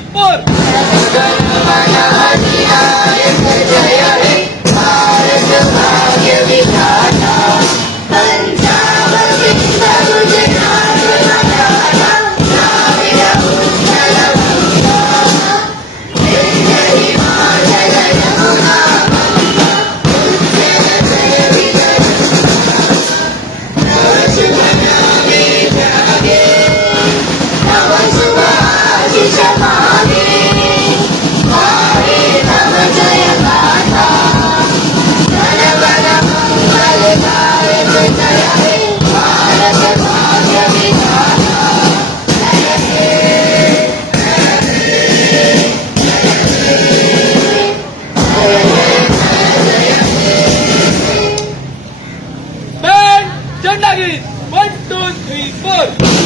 4. Band झंडा गीत 1 2 3 4.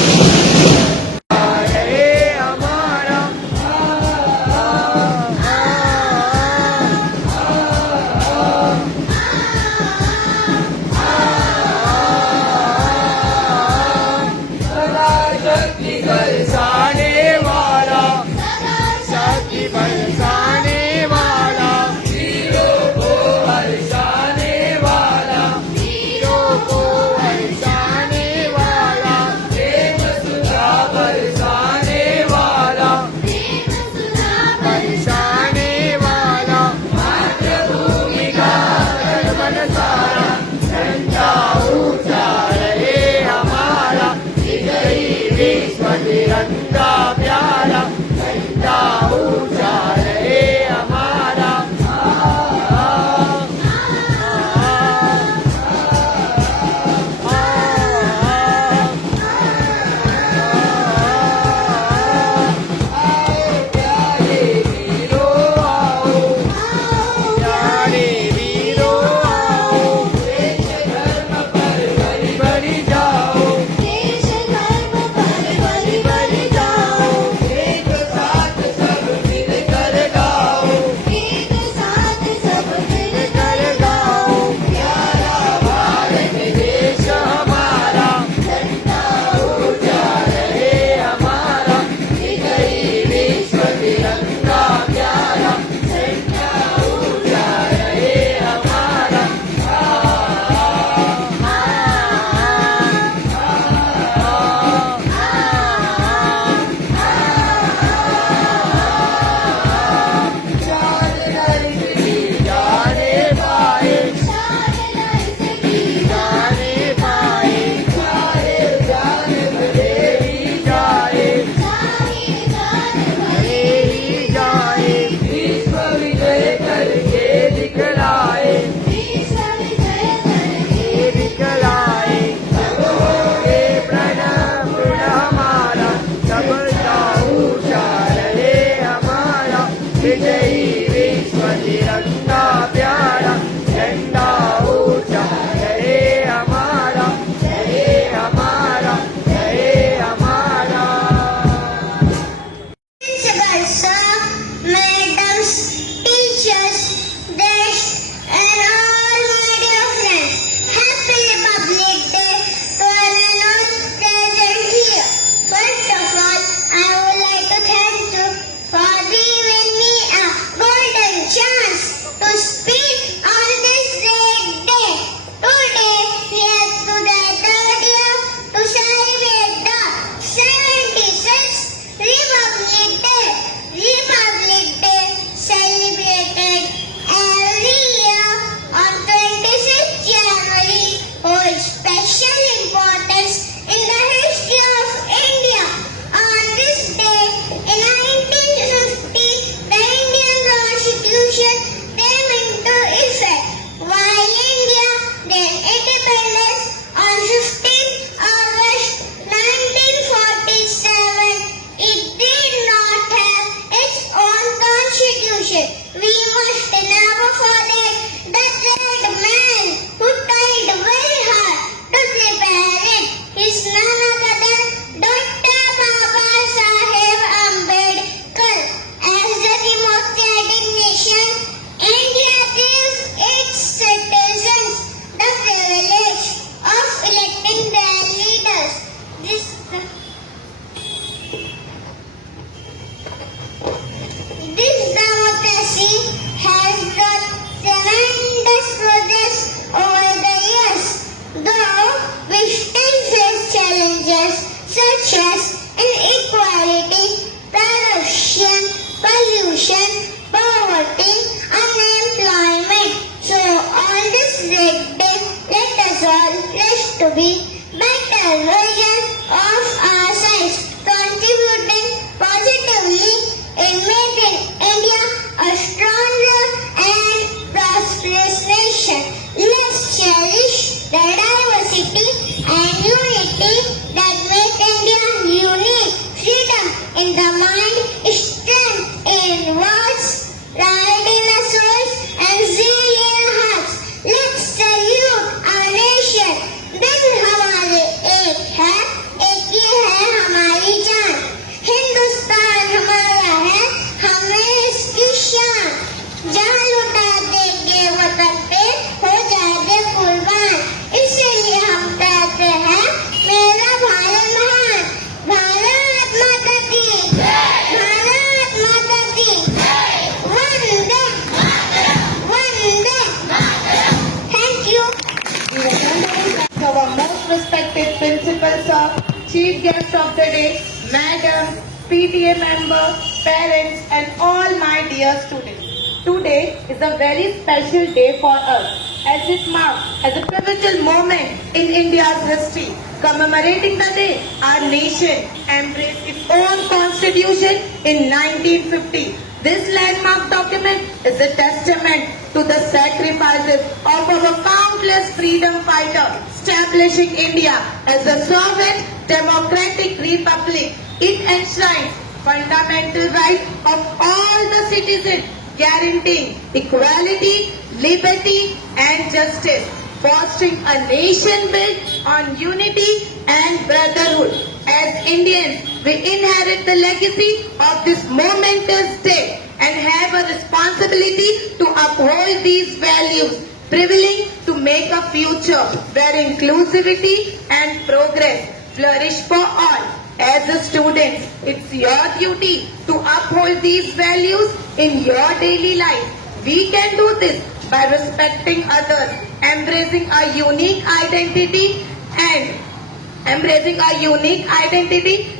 Principal Sir, Chief Guest of the Day, Madam, PTA member, parents and all my dear students. Today is a very special day for us as it marks as a pivotal moment in India's history. Commemorating the day, our nation embraced its own constitution in 1950. This landmark document is a testament to the sacrifices of our countless freedom fighters, establishing India as a sovereign democratic republic. It enshrines fundamental rights of all the citizens, guaranteeing equality, liberty and justice, fostering a nation built on unity and brotherhood. As Indians, we inherit the legacy of this momentous day and have a responsibility to uphold these values, prevailing to make a future where inclusivity and progress flourish for all. As a student, it's your duty to uphold these values in your daily life. We can do this by respecting others, embracing our unique identity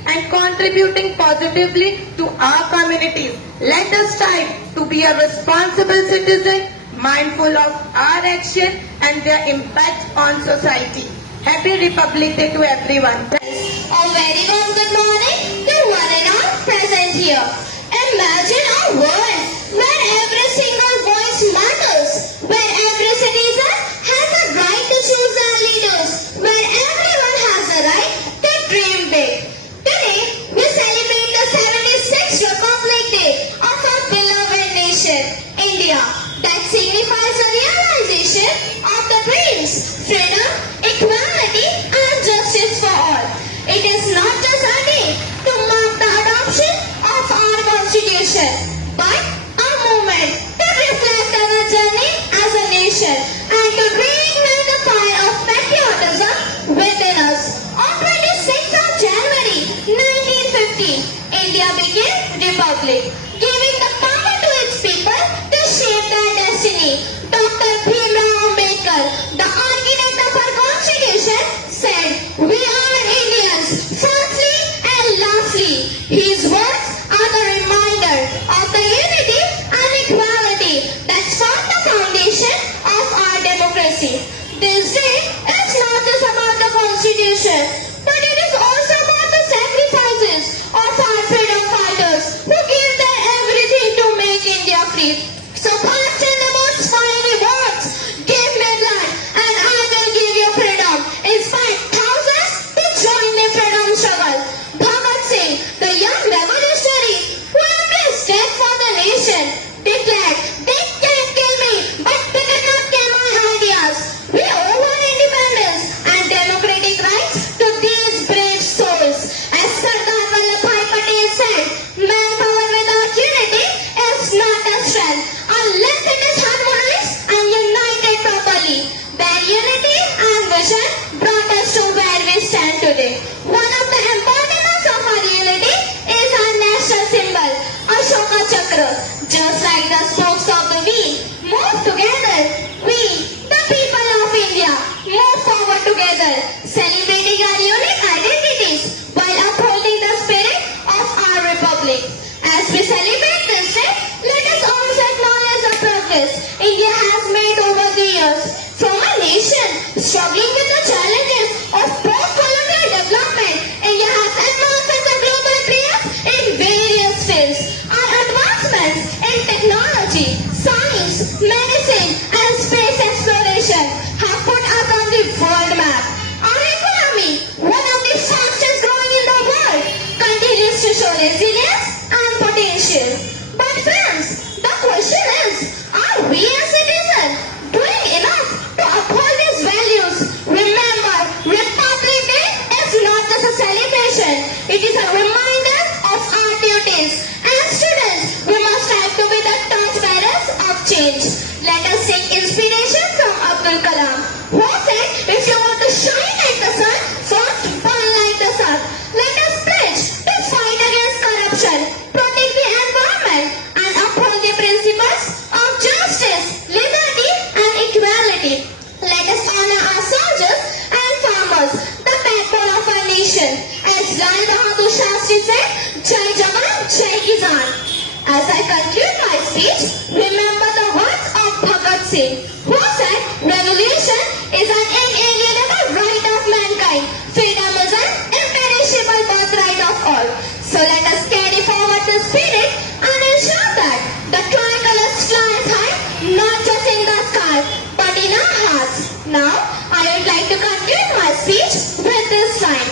and contributing positively to our communities. Let us strive to be a responsible citizen, mindful of our action and their impact on society. Happy Republic Day to everyone. A very warm good morning to one and all present here. Imagine a world where every single voice matters, where every citizen has a right to choose their leaders, where everyone has a right to dream big. Today, we celebrate the 76th Republic Day of our beloved nation, India. That signifies a realization of the dreams, freedom, equality and justice for all. It is not just a day to mark the adoption of our constitution, but a moment to reflect on our journey as a nation and to reignite the fire of patriotism within us. On 26th of January 1950, India became republic, giving the power to its people to shape their destiny. Dr. Bhimrao Ambedkar, the architect of our constitution, said, "We are Indians, firstly and lastly." His words are the reminder of the unity and equality that form the foundation of our democracy. This day is not just about the constitution, but it is also about the sacrifices of our freedom fighters who gave their everything to make India free. So past in the most fiery words, give me land and I will give you freedom. Inspire thousands to join the freedom struggle. Bhagat Singh, the young revolutionary who embraced death for the nation, declared, "They can kill me, but they cannot kill my ideas." We owe our independence and democratic rights to these brave souls. As Sardar Vallabhbhai Patel said, "Manpower without unity is not a strength unless it is harmonized and united properly." Their unity and vision brought us to where we stand today. One of the embodiments of our unity is our national symbol, Ashoka Chakra. Just like the spokes of the wheel move together, we, the people of India, move forward together, celebrating our unique identities while upholding the spirit of our republic. As we celebrate this day, let us also acknowledge the progress India has made over the years. From a nation struggling with the challenges of post-colonial development, India has advanced as a global player in various fields. Our advancements in technology, science, medicine and space exploration have put us on the world map. Our economy, one of the fastest growing in the world, continues to show resilience and potential. But friends, the question is, are we as citizens doing enough to uphold these values? Remember, Republic Day is not just a celebration, it is a reminder of our duties. As students, we must strive to be the torchbearers of change. Let us take inspiration from Abdul Kalam, who said, "If you want to shine like the sun, first burn like the sun." Let us pledge to fight against corruption, protect the environment and uphold the principles of justice, liberty and equality. Let us honor our soldiers and farmers, the backbone of our nation. As Lal Bahadur Shastri said, Jai Jawan, Jai Kisan. As I conclude my speech, remember the words of Bhagat Singh, who said, revolution is an inalienable right of mankind. Freedom is an imperishable birthright of all. So let us carry forward the spirit and ensure that the tricolor flies high, not just in the sky, but in our hearts. Now, I would like to conclude my speech with this line.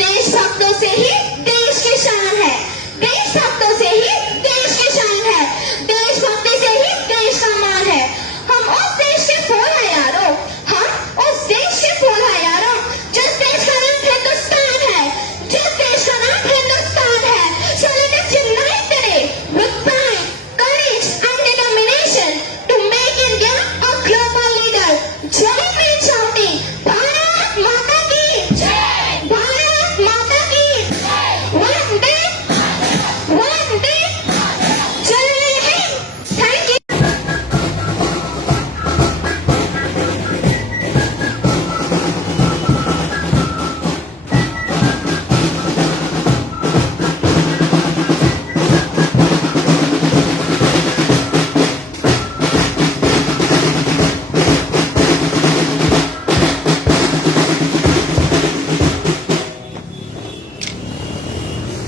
देशभक्तों से ही देश की शान है, देशभक्तों से ही देश की शान है, देशभक्ति से ही देश का मान है. हम उस देश के फूल हैं यारों, हम उस देश के फूल हैं यारों, जिस देश का नाम हिंदुस्तान है, जिस देश का नाम हिंदुस्तान है. So let us unite today with pride, courage and determination to make India a global leader. Join me in shouting, Bharat Mata ki Jai! Bharat Mata ki Jai! Vande Jai Hind! Thank you.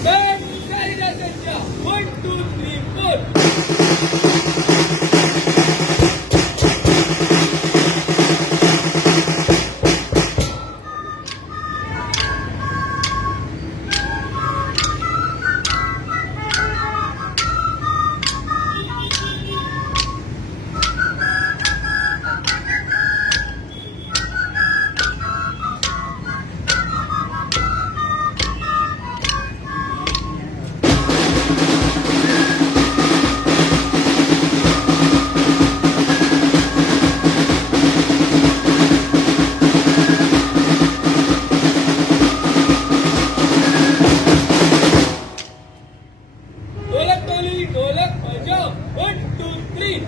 Band, carry the India. 1, 2, 3, 4. ढोलक टोली ढोलक बजाओ 1, 2, 3.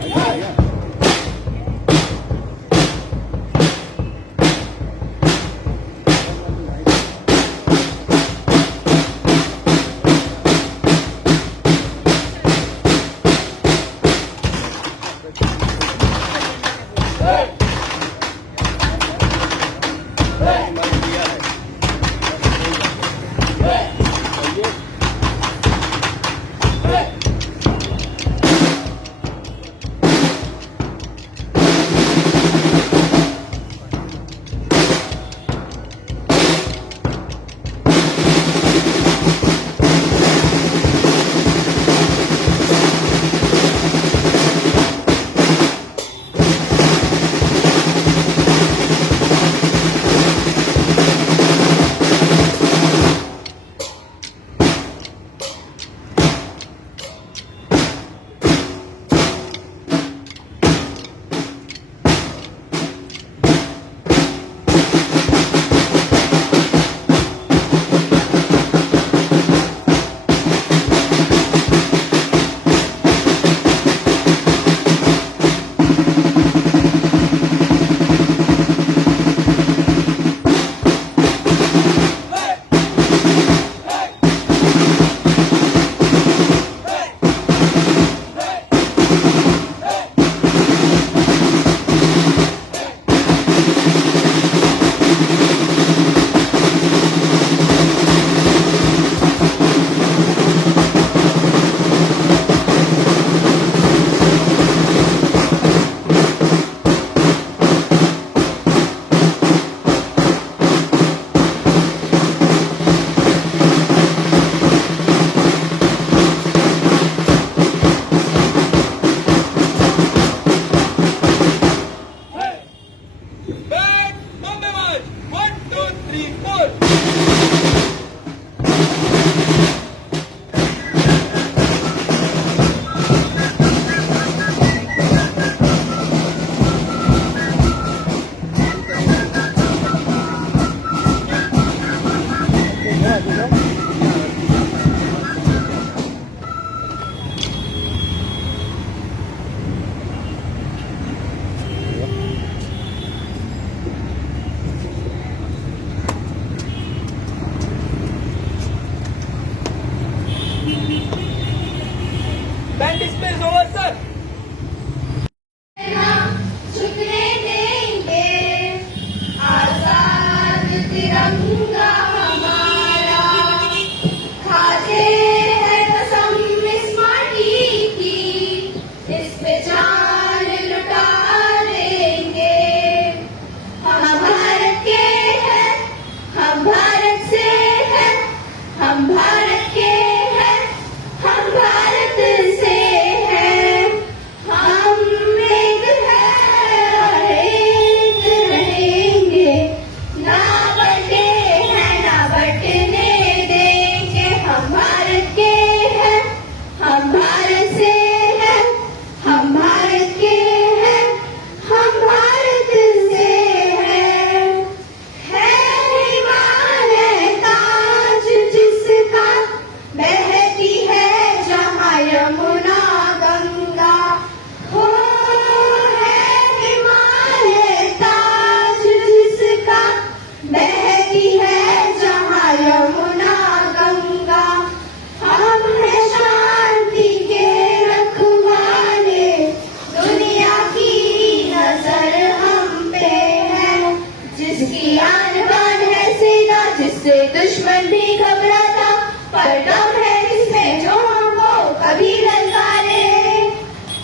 भी घबराता, पर दम है इसमें जो हमको कभी ललकारे।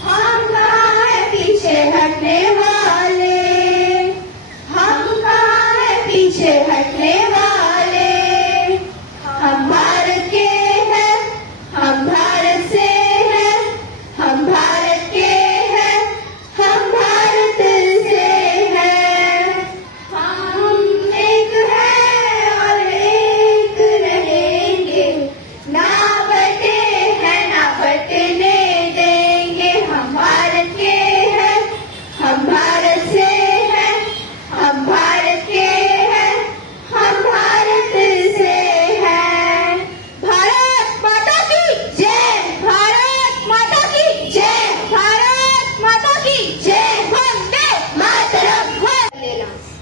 हम कहाँ है पीछे हटने वाले, हम कहाँ है पीछे हटने वाले। हम भारत के हैं, हम भारत से हैं, हम भारत के हैं, हम भारत से हैं। हम एक हैं और एक रहेंगे, ना बटे हैं ना बटने देंगे। हम भारत के हैं, हम भारत से हैं, हम भारत के हैं, हम भारत से हैं। भारत माता की जय, भारत माता की जय, भारत माता की जय। वंदे मातरम।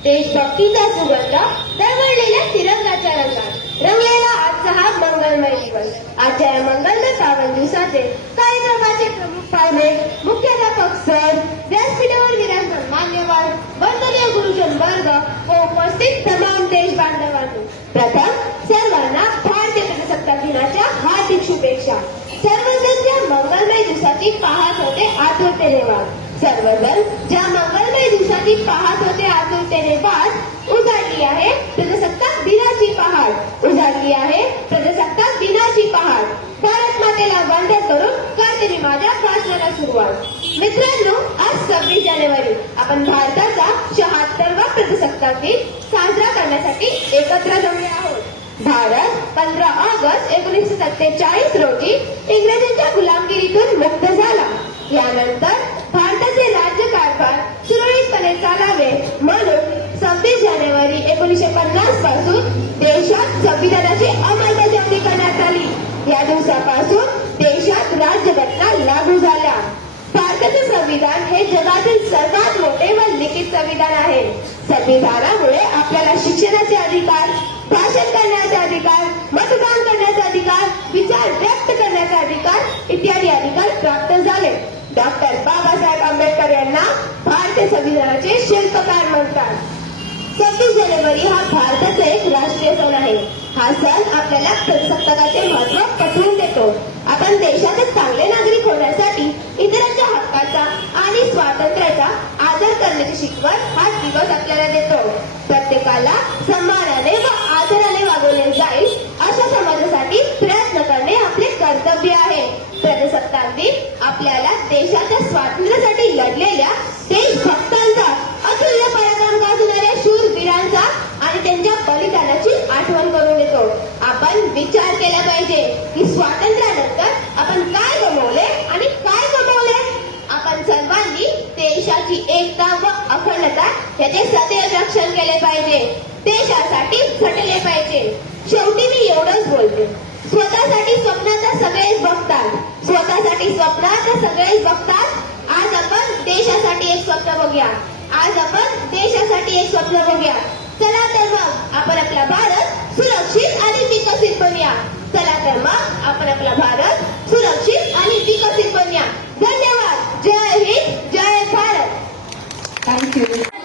देशभक्तीचा सुगंध दरवळलेल्या तिरंगाच्या रंगात रंगलेला आजचा हा मंगलमय दिवस। आजच्या या मंगलमय पावन दिवसाचे कार्यक्रमाचे प्रमुख पाहुणे, मुख्याध्यापक सर, व्यासपीठावर विराजमान मान्यवर, वंदनीय गुरुजन वर्ग व उपस्थित तमाम देश बांधवांनो, प्रथम सर्वांना भारतीय प्रजासत्ताक दिनाच्या हार्दिक शुभेच्छा। सर्वजण ज्या मंगलमय दिवसाची पाहत होते आतुरतेने वाट, सर्वजण ज्या मंगलमय दिवसाची पाहत होते आतुरतेने वाट, उजाडली आहे प्रजासत्ताक दिनाची पहाट, उजाडली आहे प्रजासत्ताक दिनाची पहाट। भारत मातेला वंदन करून करते मी माझ्या भाषणाला सुरुवात। मित्रांनो, आज 26 जानेवारी आपण भारताचा 76वा प्रजासत्ताक दिन साजरा करण्यासाठी एकत्र जमले आहोत। भारत 15 ऑगस्ट 1947 रोजी इंग्रजांच्या गुलामगिरीतून मुक्त झाला। यानंतर भारताचे राज्यकारभार सुरळीतपणे चालावे म्हणून 26 जानेवारी 1950 पासून देशात संविधानाची अंमलबजावणी करण्यात आली। या दिवसापासून देशात राज्यघटना लागू झाल्या। भारताचे संविधान हे जगातील सर्वात मोठे व लिखित संविधान आहे। संविधानामुळे आपल्याला शिक्षणाचे अधिकार, भाषण करण्याचा अधिकार, मतदान करण्याचा अधिकार, विचार व्यक्त करण्याचा अधिकार इत्यादी अधिकार प्राप्त झाले। डॉक्टर बाबासाहेब आंबेडकर यांना भारतीय संविधानाचे शिल्पकार म्हणतात। 26 जानेवारी हा भारताचा एक राष्ट्रीय सण आहे। हा सण आपल्याला प्रजासत्ताकाचे महत्त्व पटवून देतो। आपण देशाचे चांगले नागरिक होण्यासाठी इतरांच्या हक्काचा आणि स्वातंत्र्याचा आदर करण्याची शिकवण हा दिवस आपल्याला देतो। प्रत्येकाला सन्मानाने व आदराने वागवले जाईल अशा समाजासाठी प्रयत्न करणे आपले कर्तव्य आहे। प्रजासत्ताक दिन आपल्याला देशाच्या स्वातंत्र्यासाठी लढलेल्या देशभक्तांचा, अतुल्य पराक्रम गाजवणाऱ्या शूरवीरांचा आणि त्यांच्या बलिदानाची आठवण करून देतो। आपण विचार केला पाहिजे की स्वातंत्र्यानंतर आपण काय गमावले आणि काय गमावले। आपण सर्वांनी देशाची एकता व अखंडता याचे सदैव रक्षण केले पाहिजे, देशासाठी झटले पाहिजे। शेवटी मी एवढंच बोलते, स्वतःसाठी स्वप्नांचा सगळेच बघतात, स्वतःसाठी स्वप्नांचा सगळेच बघतात। आज आपण देशासाठी एक स्वप्न बघूया, आज आपण देशासाठी एक स्वप्न बघूया। चला तर मग आपण आपला भारत सुरक्षित आणि विकसित बनूया। चला तर मग आपण आपला भारत सुरक्षित आणि विकसित बनूया। धन्यवाद। जय हिंद, जय भारत। Thank you.